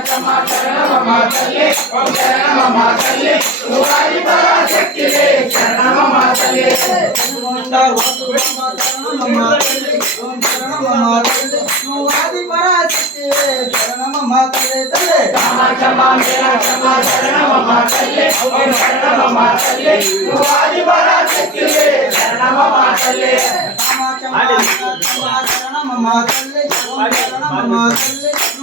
తల్లి కొండ వసుమమ్మ శరణమమ్మ తల్లి ఓం శరణమమ్మ తల్లి నువ్వాది పరాశక్తివే శరణమమ్మ తల్లి తల్లి శరణమమ్మ తల్లి ఓం శరణమమ్మ తల్లి నువ్వాది పరాశక్తివే శరణమమ్మ తల్లి తల్లి శరణమమ్మ తల్లి ఓం శరణమమ్మ తల్లి నువ్వాది పరాశక్తివే శరణమమ్మ తల్లి తల్లి మధుర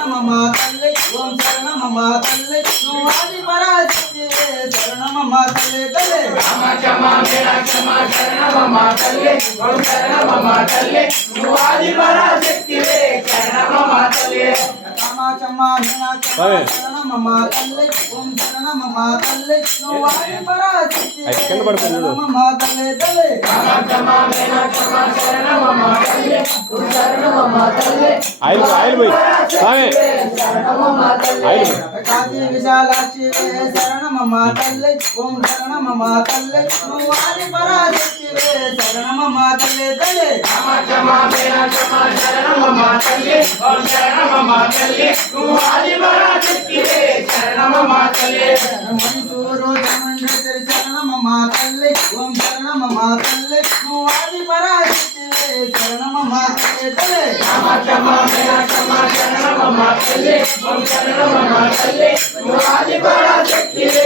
శరణమమ్మ తల్లి ఓం శరణమమ్మ తల్లి నువ్వాది పరాశక్తివే శరణమమ్మ తల్లి తల్లి. కామాక్షమ్మ మీనాక్షమ్మ శరణమమ్మ తల్లి ఓం శరణమమ్మ తల్లి నువ్వాది పరాశక్తివే శరణమమ్మ తల్లి తల్లి ఆయిల్ ఆయిల్ పోయి స్వామి ఆయిల్ కాశీ విశాలాక్షి శరణమమ్మ తల్లి ఓం శరణమమ్మ తల్లి నువ్వాది పరాశక్తివే శరణమమ్మ తల్లి తల్లి మైసూరు చాముండేశ్వరి శరణమమ్మ తల్లి ఓం శరణమమ్మ తల్లి నువ్వాది పరాశక్తివే శరణమమ్మ తల్లి తల్లి కామాక్షమ్మ మీనాక్షమ్మ శరణమమ్మ తల్లి ఓం శరణమమ్మ తల్లి నువ్వాది పరాశక్తివే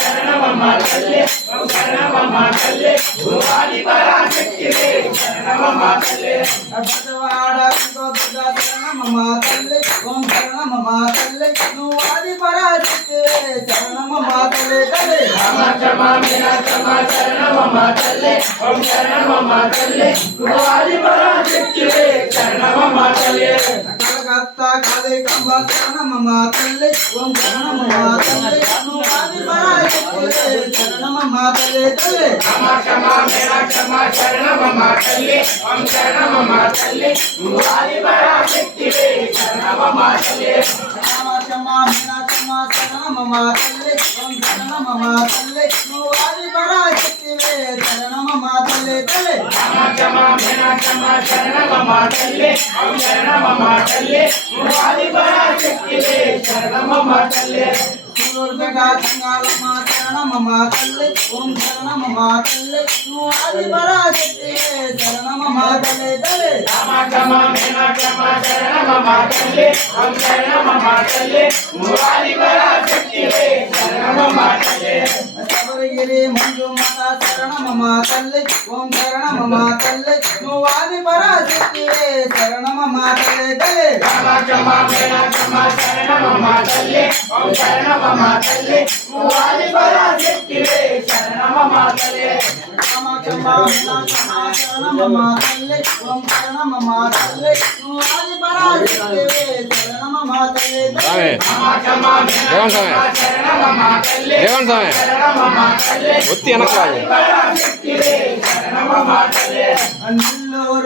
శరణమమ్మ తల్లి తల్లి భగవాడ దుర్గా శరణమమ్మ తల్లి ఓం శరణమమ్మ తల్లి నువ్వాది పరాశక్తివే శరణమమ్మ తల్లి తల్లి కలకత్తా కాళికాంబ శరణమమ్మ తల్లి ఓం శరణమమ్మ తల్లి నువ్వాది పరాశక్తివే శరణమమ్మ తల్లి తల్లి కామాక్షమ్మ మీనాక్షమ్మ శరణమమ్మ తల్లి ఓం శరణమమ్మ తల్లి నువ్వాది క్షమా మేనా క్షమా శరణమమా తల్లే శరణమమా తల్లే ఆది పరాశక్తివే శరణమమా తల్లే దుర్గా గంగాలమ్మ శరణమమా తల్లే ఓం శరణమమా తల్లే ఆది పరాశక్తివే శరణమమా తల్లే తల్లే క్షమా క్షమా మేనా శరణమ శరణమ మా తల్లి ఓం శరణమ మా తల్లి మురారి శక్తివే శరణమ మా తల్లి శబరిగిరి మంజు మాత శరణమ మా తల్లి ఓం శరణమ మా తల్లి మురారి పరాశక్తివే శరణమ మా తల్లి. తల్లి క్షమా క్షమా క్షమా శరణమ మా తల్లి ఓం శరణమ మా తల్లి మురారి పరాశక్తివే శరణమ మా తల్లి తల్లి స్వామి దేవన్ స్వామి దేవన్ స్వామి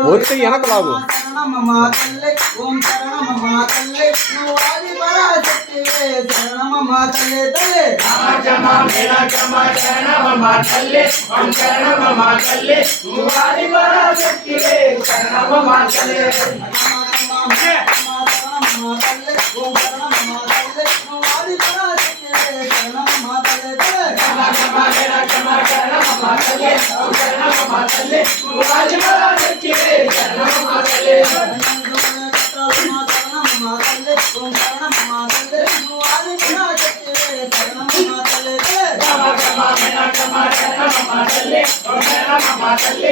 ఒత్తి శరణమ మా తల్లే ఓం శరణమ మా తల్లే నువ్వు ఆది పరాశక్తివే శరణమ మా తల్లే తల్లే రామచమ మేళచమ శరణమ మా తల్లే ఓం శరణమ మా తల్లే నువ్వు ఆది పరాశక్తివే శరణమ మా తల్లే మా తల్లే ఓం శరణమ ಮಾತಲೆ ಶರಣವ ಮಾತಲೆ ರಾಜಮರಾಜಕ್ಕೆ ಶರಣವ ಮಾತಲೆ ಮಾತಲೆ ಮಾತಲೆ ಮಾತಲೆ ಮಾತಲೆ ಮಾತಲೆ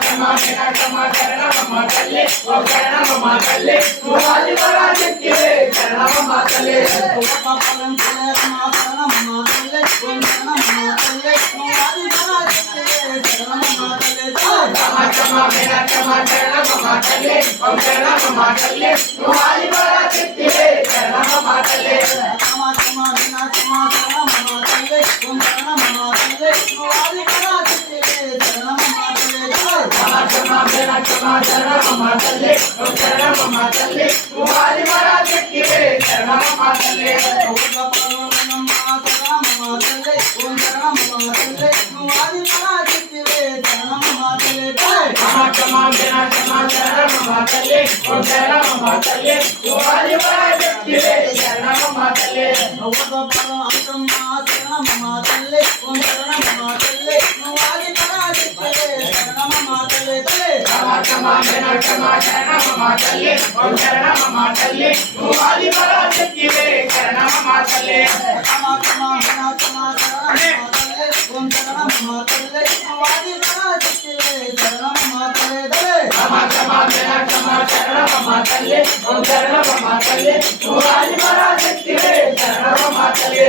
రమ కనకమ కరణమమ్మ తల్లి ఓ కరణమమ్మ తల్లి శివాజి పరాశక్తి కరణమమ్మ తల్లి పలం కరణమ కరణమమ్మ తల్లి ఓ కరణమమ్మ తల్లి శివాజి పరాశక్తి కరణమమ్మ తల్లి రమ కమ కనకమ కరణమమ్మ తల్లి ఓ కరణమమ్మ తల్లి శివాజి పరాశక్తి కరణమమ్మ తల్లి రమ కమ కనకమ కరణమమ్మ తల్లి ఓ కరణమమ్మ తల్లి శివాజి పరాశక్తి అమ్మ శరణమ్మ తల్లి ఓ శరణమ్మ తల్లి కుమారి మరా చెక్కివే శరణమ్మ తల్లి అంతమ్మా శరణమ్మ తల్లి ఓ శరణమ్మ తల్లి నువ్వు అది నమ జన క్షమ శరణ మమ తల్లి ఓం శరణ మమ తల్లి ఓ ఆది పరాశక్తివే శరణ మమ తల్లి నమ నమ నమ నమ శరణ మమ తల్లి ఓం శరణ మమ తల్లి ఓ ఆది పరాశక్తివే శరణ మమ తల్లి దలే నమ నమ జన క్షమ శరణ మమ తల్లి ఓం శరణ మమ తల్లి ఓ ఆది పరాశక్తివే శరణ మమ తల్లి